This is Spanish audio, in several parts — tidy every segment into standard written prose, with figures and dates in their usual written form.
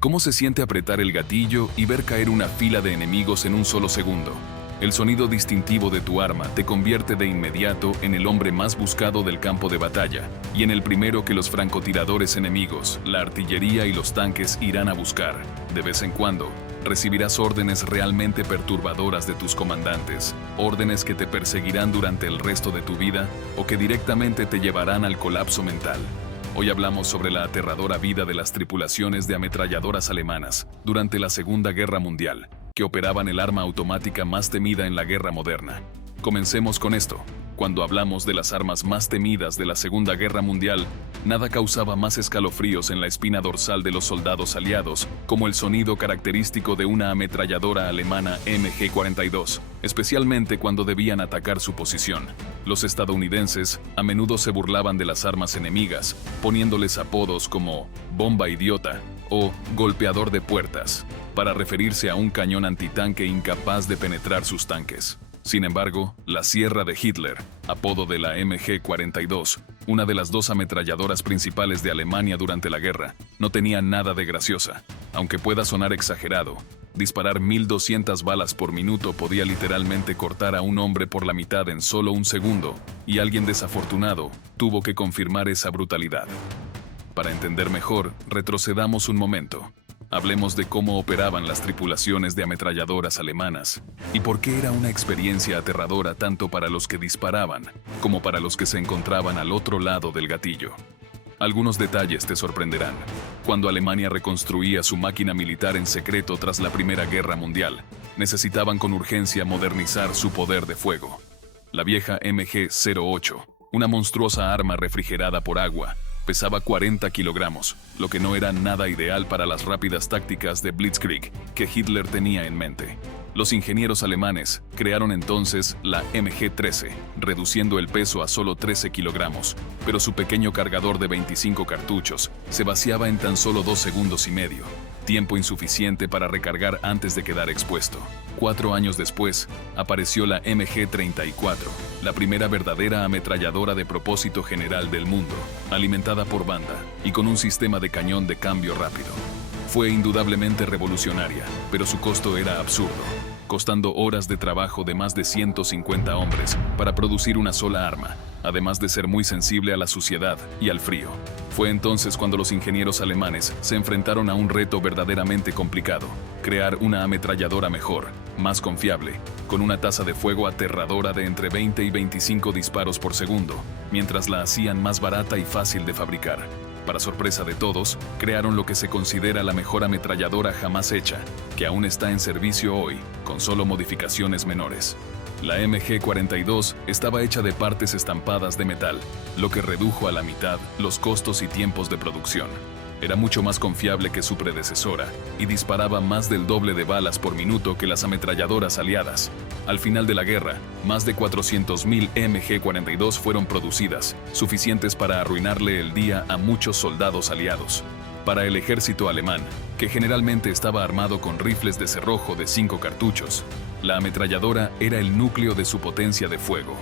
¿Cómo se siente apretar el gatillo y ver caer una fila de enemigos en un solo segundo? El sonido distintivo de tu arma te convierte de inmediato en el hombre más buscado del campo de batalla y en el primero que los francotiradores enemigos, la artillería y los tanques irán a buscar. De vez en cuando, recibirás órdenes realmente perturbadoras de tus comandantes, órdenes que te perseguirán durante el resto de tu vida o que directamente te llevarán al colapso mental. Hoy hablamos sobre la aterradora vida de las tripulaciones de ametralladoras alemanas durante la Segunda Guerra Mundial, que operaban el arma automática más temida en la guerra moderna. Comencemos con esto. Cuando hablamos de las armas más temidas de la Segunda Guerra Mundial, nada causaba más escalofríos en la espina dorsal de los soldados aliados como el sonido característico de una ametralladora alemana MG-42, especialmente cuando debían atacar su posición. Los estadounidenses a menudo se burlaban de las armas enemigas, poniéndoles apodos como bomba idiota o golpeador de puertas, para referirse a un cañón antitanque incapaz de penetrar sus tanques. Sin embargo, la Sierra de Hitler, apodo de la MG-42, una de las dos ametralladoras principales de Alemania durante la guerra, no tenía nada de graciosa. Aunque pueda sonar exagerado, disparar 1200 balas por minuto podía literalmente cortar a un hombre por la mitad en solo un segundo, y alguien desafortunado tuvo que confirmar esa brutalidad. Para entender mejor, retrocedamos un momento. Hablemos de cómo operaban las tripulaciones de ametralladoras alemanas y por qué era una experiencia aterradora tanto para los que disparaban como para los que se encontraban al otro lado del gatillo. Algunos detalles te sorprenderán. Cuando Alemania reconstruía su máquina militar en secreto tras la Primera Guerra Mundial, necesitaban con urgencia modernizar su poder de fuego. La vieja MG-08, una monstruosa arma refrigerada por agua, pesaba 40 kilogramos, lo que no era nada ideal para las rápidas tácticas de Blitzkrieg que Hitler tenía en mente. Los ingenieros alemanes crearon entonces la MG-13, reduciendo el peso a solo 13 kilogramos, pero su pequeño cargador de 25 cartuchos se vaciaba en tan solo 2 segundos y medio, tiempo insuficiente para recargar antes de quedar expuesto. 4 años después, apareció la MG-34, la primera verdadera ametralladora de propósito general del mundo, alimentada por banda y con un sistema de cañón de cambio rápido. Fue indudablemente revolucionaria, pero su costo era absurdo, costando horas de trabajo de más de 150 hombres para producir una sola arma, además de ser muy sensible a la suciedad y al frío. Fue entonces cuando los ingenieros alemanes se enfrentaron a un reto verdaderamente complicado: crear una ametralladora mejor, más confiable, con una tasa de fuego aterradora de entre 20 y 25 disparos por segundo, mientras la hacían más barata y fácil de fabricar. Para sorpresa de todos, crearon lo que se considera la mejor ametralladora jamás hecha, que aún está en servicio hoy, con solo modificaciones menores. La MG-42 estaba hecha de partes estampadas de metal, lo que redujo a la mitad los costos y tiempos de producción. Era mucho más confiable que su predecesora y disparaba más del doble de balas por minuto que las ametralladoras aliadas. Al final de la guerra, más de 400.000 MG-42 fueron producidas, suficientes para arruinarle el día a muchos soldados aliados. Para el ejército alemán, que generalmente estaba armado con rifles de cerrojo de 5 cartuchos, la ametralladora era el núcleo de su potencia de fuego.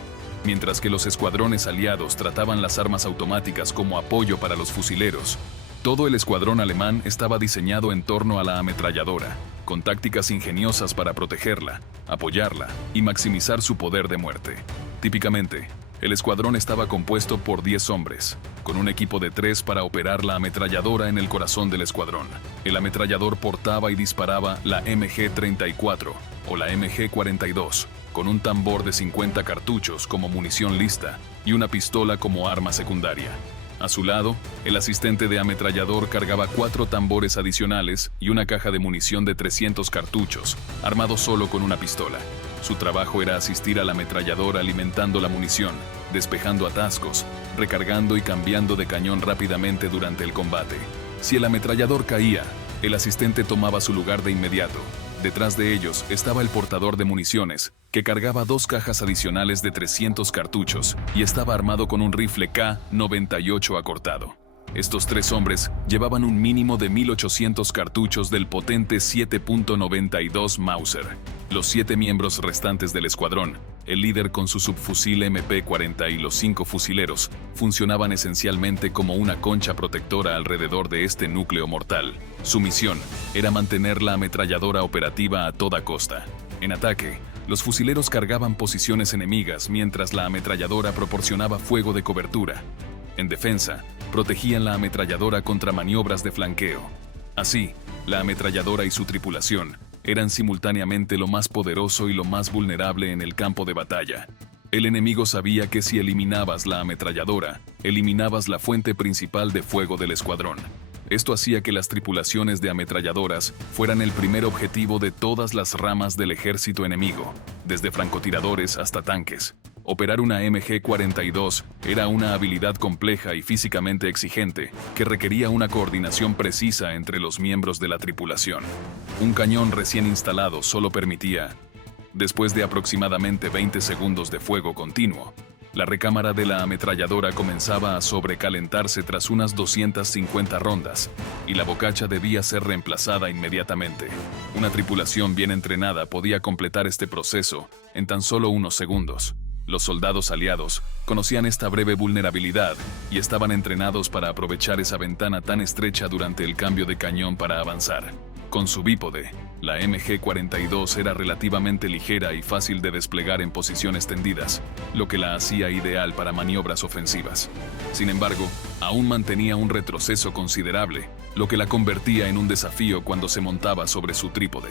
Mientras que los escuadrones aliados trataban las armas automáticas como apoyo para los fusileros, todo el escuadrón alemán estaba diseñado en torno a la ametralladora, con tácticas ingeniosas para protegerla, apoyarla y maximizar su poder de muerte. Típicamente, el escuadrón estaba compuesto por 10 hombres, con un equipo de 3 para operar la ametralladora en el corazón del escuadrón. El ametrallador portaba y disparaba la MG-34 o la MG-42, con un tambor de 50 cartuchos como munición lista y una pistola como arma secundaria. A su lado, el asistente de ametrallador cargaba 4 tambores adicionales y una caja de munición de 300 cartuchos, armado solo con una pistola. Su trabajo era asistir al ametrallador alimentando la munición, despejando atascos, recargando y cambiando de cañón rápidamente durante el combate. Si el ametrallador caía, el asistente tomaba su lugar de inmediato. Detrás de ellos estaba el portador de municiones, que cargaba 2 cajas adicionales de 300 cartuchos y estaba armado con un rifle K-98 acortado. Estos 3 hombres llevaban un mínimo de 1800 cartuchos del potente 7.92 Mauser. Los 7 miembros restantes del escuadrón, el líder con su subfusil MP-40 y los 5 fusileros, funcionaban esencialmente como una concha protectora alrededor de este núcleo mortal. Su misión era mantener la ametralladora operativa a toda costa. En ataque, los fusileros cargaban posiciones enemigas mientras la ametralladora proporcionaba fuego de cobertura. En defensa, protegían la ametralladora contra maniobras de flanqueo. Así, la ametralladora y su tripulación eran simultáneamente lo más poderoso y lo más vulnerable en el campo de batalla. El enemigo sabía que si eliminabas la ametralladora, eliminabas la fuente principal de fuego del escuadrón. Esto hacía que las tripulaciones de ametralladoras fueran el primer objetivo de todas las ramas del ejército enemigo, desde francotiradores hasta tanques. Operar una MG-42 era una habilidad compleja y físicamente exigente que requería una coordinación precisa entre los miembros de la tripulación. Un cañón recién instalado solo permitía, después de aproximadamente 20 segundos de fuego continuo, la recámara de la ametralladora comenzaba a sobrecalentarse tras unas 250 rondas, y la bocacha debía ser reemplazada inmediatamente. Una tripulación bien entrenada podía completar este proceso en tan solo unos segundos. Los soldados aliados conocían esta breve vulnerabilidad y estaban entrenados para aprovechar esa ventana tan estrecha durante el cambio de cañón para avanzar. Con su bípode, la MG-42 era relativamente ligera y fácil de desplegar en posiciones tendidas, lo que la hacía ideal para maniobras ofensivas. Sin embargo, aún mantenía un retroceso considerable, lo que la convertía en un desafío cuando se montaba sobre su trípode.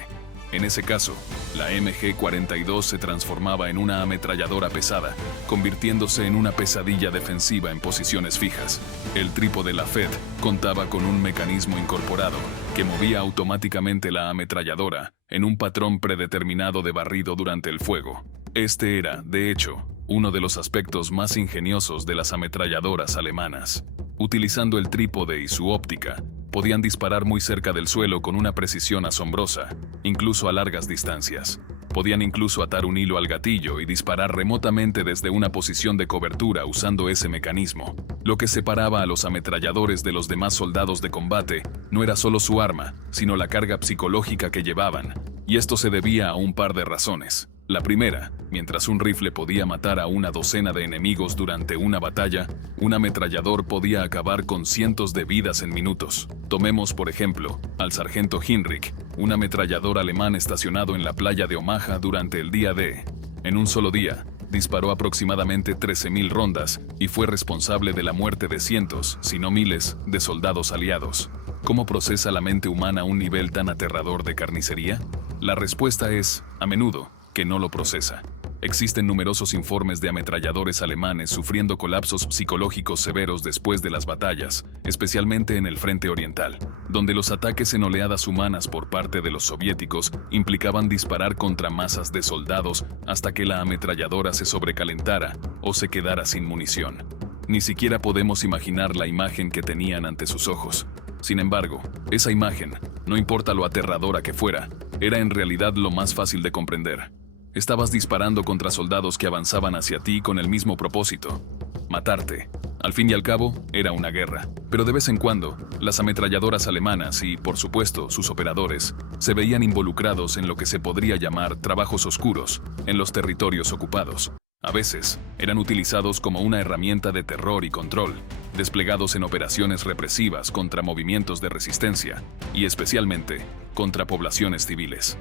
En ese caso, la MG-42 se transformaba en una ametralladora pesada, convirtiéndose en una pesadilla defensiva en posiciones fijas. El trípode Lafette contaba con un mecanismo incorporado que movía automáticamente la ametralladora en un patrón predeterminado de barrido durante el fuego. Este era, de hecho, uno de los aspectos más ingeniosos de las ametralladoras alemanas. Utilizando el trípode y su óptica, podían disparar muy cerca del suelo con una precisión asombrosa, incluso a largas distancias. Podían incluso atar un hilo al gatillo y disparar remotamente desde una posición de cobertura usando ese mecanismo. Lo que separaba a los ametralladores de los demás soldados de combate no era solo su arma, sino la carga psicológica que llevaban, y esto se debía a un par de razones. La primera, mientras un rifle podía matar a una docena de enemigos durante una batalla, un ametrallador podía acabar con cientos de vidas en minutos. Tomemos, por ejemplo, al sargento Hinrich, un ametrallador alemán estacionado en la playa de Omaha durante el día D. En un solo día, disparó aproximadamente 13.000 rondas y fue responsable de la muerte de cientos, si no miles, de soldados aliados. ¿Cómo procesa la mente humana un nivel tan aterrador de carnicería? La respuesta es, a menudo, que no lo procesa. Existen numerosos informes de ametralladores alemanes sufriendo colapsos psicológicos severos después de las batallas, especialmente en el frente oriental, donde los ataques en oleadas humanas por parte de los soviéticos implicaban disparar contra masas de soldados hasta que la ametralladora se sobrecalentara o se quedara sin munición. Ni siquiera podemos imaginar la imagen que tenían ante sus ojos. Sin embargo, esa imagen, no importa lo aterradora que fuera, era en realidad lo más fácil de comprender. Estabas disparando contra soldados que avanzaban hacia ti con el mismo propósito: matarte. Al fin y al cabo, era una guerra. Pero de vez en cuando, las ametralladoras alemanas y, por supuesto, sus operadores, se veían involucrados en lo que se podría llamar trabajos oscuros en los territorios ocupados. A veces, eran utilizados como una herramienta de terror y control, desplegados en operaciones represivas contra movimientos de resistencia y, especialmente, contra poblaciones civiles.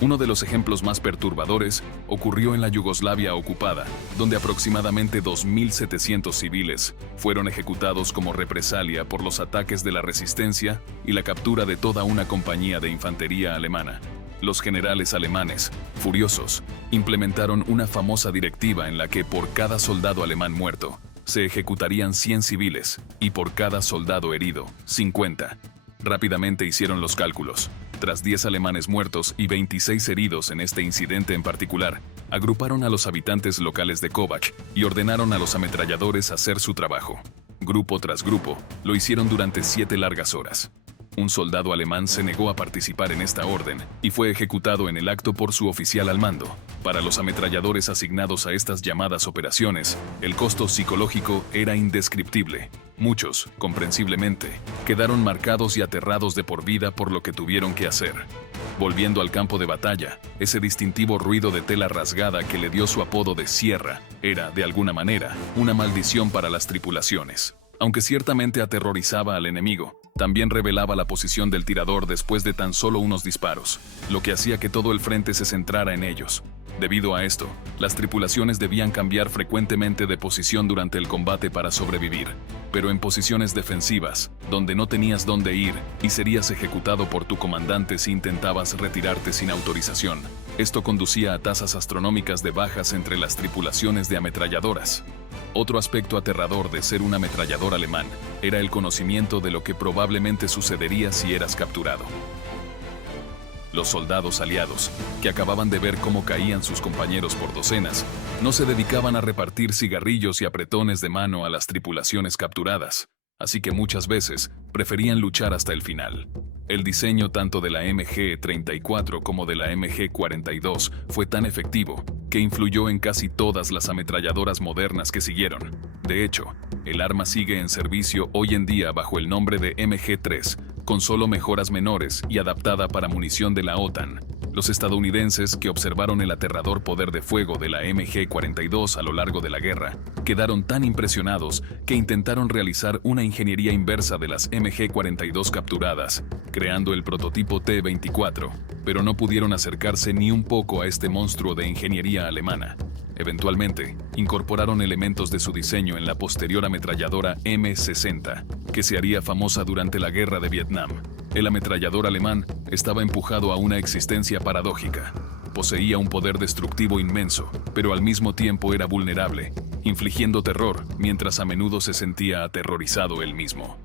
Uno de los ejemplos más perturbadores ocurrió en la Yugoslavia ocupada, donde aproximadamente 2.700 civiles fueron ejecutados como represalia por los ataques de la resistencia y la captura de toda una compañía de infantería alemana. Los generales alemanes, furiosos, implementaron una famosa directiva en la que por cada soldado alemán muerto, se ejecutarían 100 civiles y por cada soldado herido, 50. Rápidamente hicieron los cálculos. Tras 10 alemanes muertos y 26 heridos en este incidente en particular, agruparon a los habitantes locales de Kovac y ordenaron a los ametralladores hacer su trabajo. Grupo tras grupo, lo hicieron durante 7 largas horas. Un soldado alemán se negó a participar en esta orden y fue ejecutado en el acto por su oficial al mando. Para los ametralladores asignados a estas llamadas operaciones, el costo psicológico era indescriptible. Muchos, comprensiblemente, quedaron marcados y aterrados de por vida por lo que tuvieron que hacer. Volviendo al campo de batalla, ese distintivo ruido de tela rasgada que le dio su apodo de sierra era, de alguna manera, una maldición para las tripulaciones. Aunque ciertamente aterrorizaba al enemigo, También revelaba la posición del tirador después de tan solo unos disparos, lo que hacía que todo el frente se centrara en ellos. Debido a esto, las tripulaciones debían cambiar frecuentemente de posición durante el combate para sobrevivir, pero en posiciones defensivas, donde no tenías dónde ir y serías ejecutado por tu comandante si intentabas retirarte sin autorización. Esto conducía a tasas astronómicas de bajas entre las tripulaciones de ametralladoras. Otro aspecto aterrador de ser un ametrallador alemán era el conocimiento de lo que probablemente sucedería si eras capturado. Los soldados aliados, que acababan de ver cómo caían sus compañeros por docenas, no se dedicaban a repartir cigarrillos y apretones de mano a las tripulaciones capturadas, así que muchas veces preferían luchar hasta el final. El diseño tanto de la MG-34 como de la MG-42 fue tan efectivo que influyó en casi todas las ametralladoras modernas que siguieron. De hecho, el arma sigue en servicio hoy en día bajo el nombre de MG-3, con solo mejoras menores y adaptada para munición de la OTAN. Los estadounidenses, que observaron el aterrador poder de fuego de la MG-42 a lo largo de la guerra, quedaron tan impresionados que intentaron realizar una ingeniería inversa de las MG-42 capturadas, creando el prototipo T-24, pero no pudieron acercarse ni un poco a este monstruo de ingeniería alemana. Eventualmente, incorporaron elementos de su diseño en la posterior ametralladora M60, que se haría famosa durante la Guerra de Vietnam. El ametrallador alemán estaba empujado a una existencia paradójica. Poseía un poder destructivo inmenso, pero al mismo tiempo era vulnerable, infligiendo terror, mientras a menudo se sentía aterrorizado él mismo.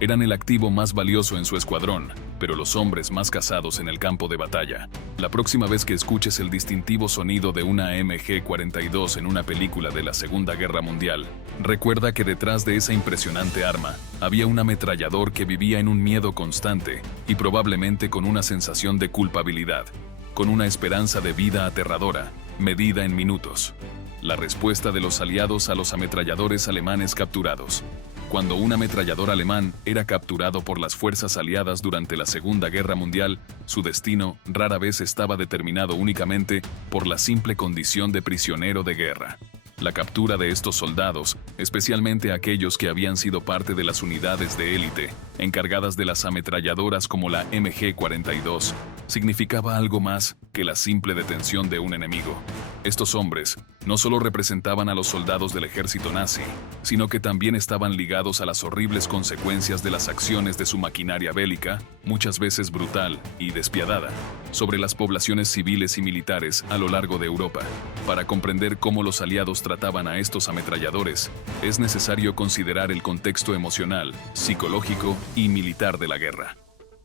Eran el activo más valioso en su escuadrón, pero los hombres más cazados en el campo de batalla. La próxima vez que escuches el distintivo sonido de una MG-42 en una película de la Segunda Guerra Mundial, recuerda que detrás de esa impresionante arma había un ametrallador que vivía en un miedo constante y probablemente con una sensación de culpabilidad, con una esperanza de vida aterradora, medida en minutos. La respuesta de los aliados a los ametralladores alemanes capturados. Cuando un ametrallador alemán era capturado por las fuerzas aliadas durante la Segunda Guerra Mundial, su destino rara vez estaba determinado únicamente por la simple condición de prisionero de guerra. La captura de estos soldados, especialmente aquellos que habían sido parte de las unidades de élite, encargadas de las ametralladoras como la MG-42, significaba algo más que la simple detención de un enemigo. Estos hombres no solo representaban a los soldados del ejército nazi, sino que también estaban ligados a las horribles consecuencias de las acciones de su maquinaria bélica, muchas veces brutal y despiadada, sobre las poblaciones civiles y militares a lo largo de Europa. Para comprender cómo los aliados trataban a estos ametralladores, es necesario considerar el contexto emocional, psicológico y militar de la guerra.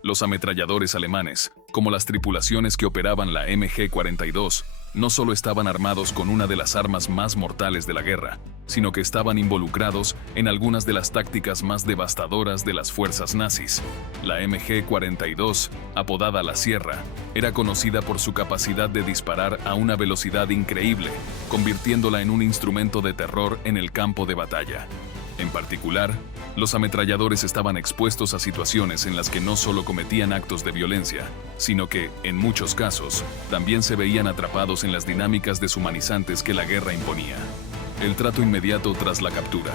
Los ametralladores alemanes, como las tripulaciones que operaban la MG-42, no solo estaban armados con una de las armas más mortales de la guerra, sino que estaban involucrados en algunas de las tácticas más devastadoras de las fuerzas nazis. La MG-42, apodada La Sierra, era conocida por su capacidad de disparar a una velocidad increíble, convirtiéndola en un instrumento de terror en el campo de batalla. En particular, los ametralladores estaban expuestos a situaciones en las que no solo cometían actos de violencia, sino que, en muchos casos, también se veían atrapados en las dinámicas deshumanizantes que la guerra imponía. El trato inmediato tras la captura.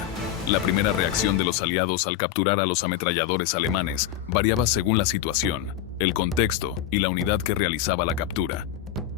La primera reacción de los aliados al capturar a los ametralladores alemanes variaba según la situación, el contexto y la unidad que realizaba la captura.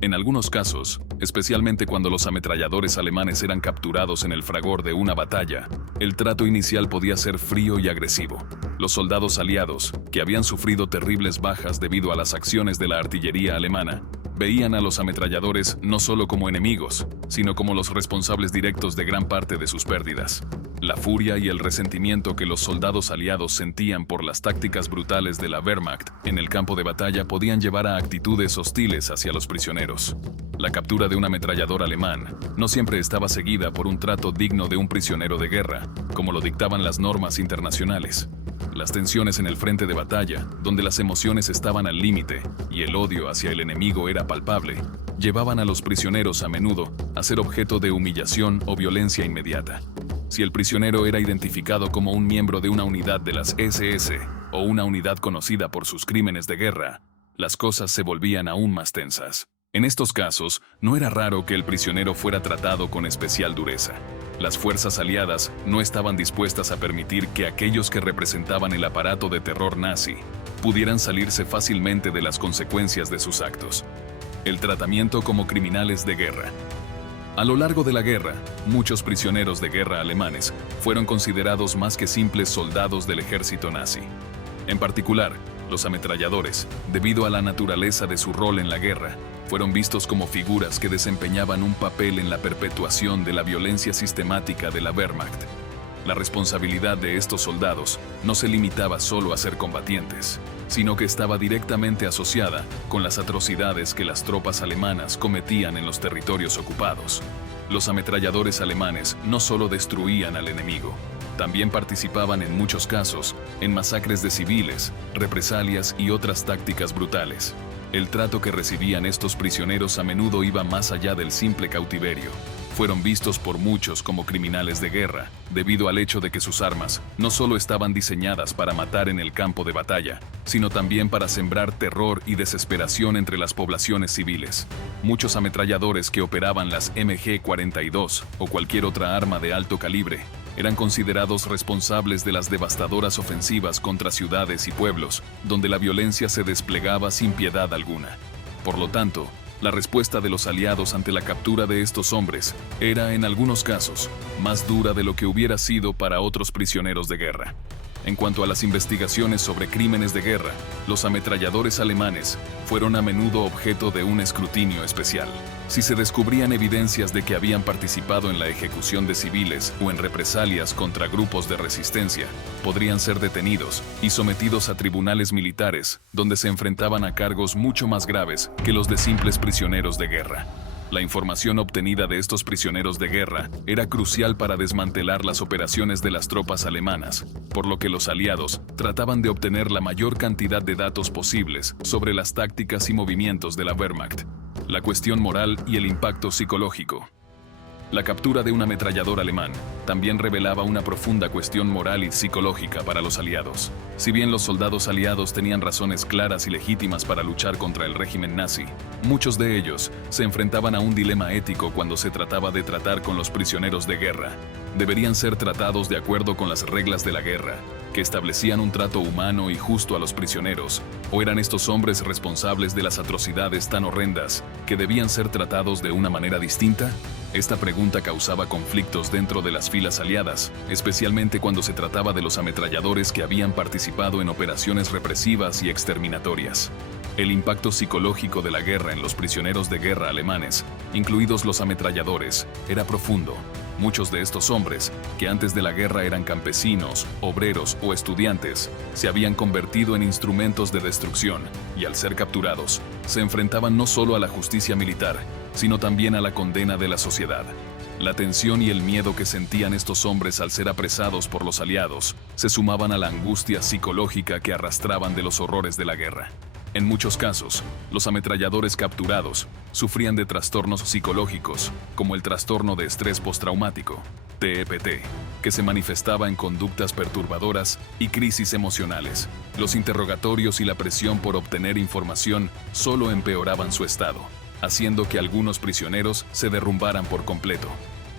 En algunos casos, especialmente cuando los ametralladores alemanes eran capturados en el fragor de una batalla, el trato inicial podía ser frío y agresivo. Los soldados aliados, que habían sufrido terribles bajas debido a las acciones de la artillería alemana, veían a los ametralladores no solo como enemigos, sino como los responsables directos de gran parte de sus pérdidas. La furia y el resentimiento que los soldados aliados sentían por las tácticas brutales de la Wehrmacht en el campo de batalla podían llevar a actitudes hostiles hacia los prisioneros. La captura de un ametrallador alemán no siempre estaba seguida por un trato digno de un prisionero de guerra, como lo dictaban las normas internacionales. Las tensiones en el frente de batalla, donde las emociones estaban al límite y el odio hacia el enemigo era palpable, llevaban a los prisioneros a menudo a ser objeto de humillación o violencia inmediata. Si el prisionero era identificado como un miembro de una unidad de las SS o una unidad conocida por sus crímenes de guerra, las cosas se volvían aún más tensas. En estos casos, no era raro que el prisionero fuera tratado con especial dureza. Las fuerzas aliadas no estaban dispuestas a permitir que aquellos que representaban el aparato de terror nazi pudieran salirse fácilmente de las consecuencias de sus actos. El tratamiento como criminales de guerra. A lo largo de la guerra, muchos prisioneros de guerra alemanes fueron considerados más que simples soldados del ejército nazi. En particular, los ametralladores, debido a la naturaleza de su rol en la guerra, fueron vistos como figuras que desempeñaban un papel en la perpetuación de la violencia sistemática de la Wehrmacht. La responsabilidad de estos soldados no se limitaba solo a ser combatientes, sino que estaba directamente asociada con las atrocidades que las tropas alemanas cometían en los territorios ocupados. Los ametralladores alemanes no solo destruían al enemigo, también participaban en muchos casos en masacres de civiles, represalias y otras tácticas brutales. El trato que recibían estos prisioneros a menudo iba más allá del simple cautiverio. Fueron vistos por muchos como criminales de guerra, debido al hecho de que sus armas no solo estaban diseñadas para matar en el campo de batalla, sino también para sembrar terror y desesperación entre las poblaciones civiles. Muchos ametralladores que operaban las MG-42 o cualquier otra arma de alto calibre eran considerados responsables de las devastadoras ofensivas contra ciudades y pueblos, donde la violencia se desplegaba sin piedad alguna. Por lo tanto, la respuesta de los aliados ante la captura de estos hombres era, en algunos casos, más dura de lo que hubiera sido para otros prisioneros de guerra. En cuanto a las investigaciones sobre crímenes de guerra, los ametralladores alemanes fueron a menudo objeto de un escrutinio especial. Si se descubrían evidencias de que habían participado en la ejecución de civiles o en represalias contra grupos de resistencia, podrían ser detenidos y sometidos a tribunales militares, donde se enfrentaban a cargos mucho más graves que los de simples prisioneros de guerra. La información obtenida de estos prisioneros de guerra era crucial para desmantelar las operaciones de las tropas alemanas, por lo que los aliados trataban de obtener la mayor cantidad de datos posibles sobre las tácticas y movimientos de la Wehrmacht. La cuestión moral y el impacto psicológico. La captura de un ametrallador alemán también revelaba una profunda cuestión moral y psicológica para los aliados. Si bien los soldados aliados tenían razones claras y legítimas para luchar contra el régimen nazi, muchos de ellos se enfrentaban a un dilema ético cuando se trataba de tratar con los prisioneros de guerra. Deberían ser tratados de acuerdo con las reglas de la guerra, que establecían un trato humano y justo a los prisioneros, o eran estos hombres responsables de las atrocidades tan horrendas que debían ser tratados de una manera distinta. Esta pregunta causaba conflictos dentro de las filas aliadas, especialmente cuando se trataba de los ametralladores que habían participado en operaciones represivas y exterminatorias. El impacto psicológico de la guerra en los prisioneros de guerra alemanes, incluidos los ametralladores, era profundo. Muchos de estos hombres, que antes de la guerra eran campesinos, obreros o estudiantes, se habían convertido en instrumentos de destrucción y al ser capturados, se enfrentaban no solo a la justicia militar, sino también a la condena de la sociedad. La tensión y el miedo que sentían estos hombres al ser apresados por los aliados se sumaban a la angustia psicológica que arrastraban de los horrores de la guerra. En muchos casos, los ametralladores capturados sufrían de trastornos psicológicos, como el trastorno de estrés postraumático, TEPT, que se manifestaba en conductas perturbadoras y crisis emocionales. Los interrogatorios y la presión por obtener información solo empeoraban su estado, haciendo que algunos prisioneros se derrumbaran por completo.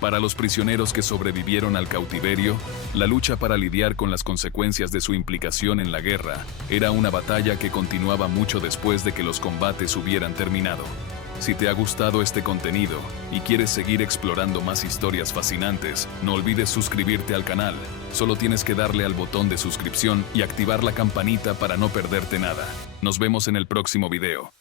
Para los prisioneros que sobrevivieron al cautiverio, la lucha para lidiar con las consecuencias de su implicación en la guerra era una batalla que continuaba mucho después de que los combates hubieran terminado. Si te ha gustado este contenido y quieres seguir explorando más historias fascinantes, no olvides suscribirte al canal. Solo tienes que darle al botón de suscripción y activar la campanita para no perderte nada. Nos vemos en el próximo video.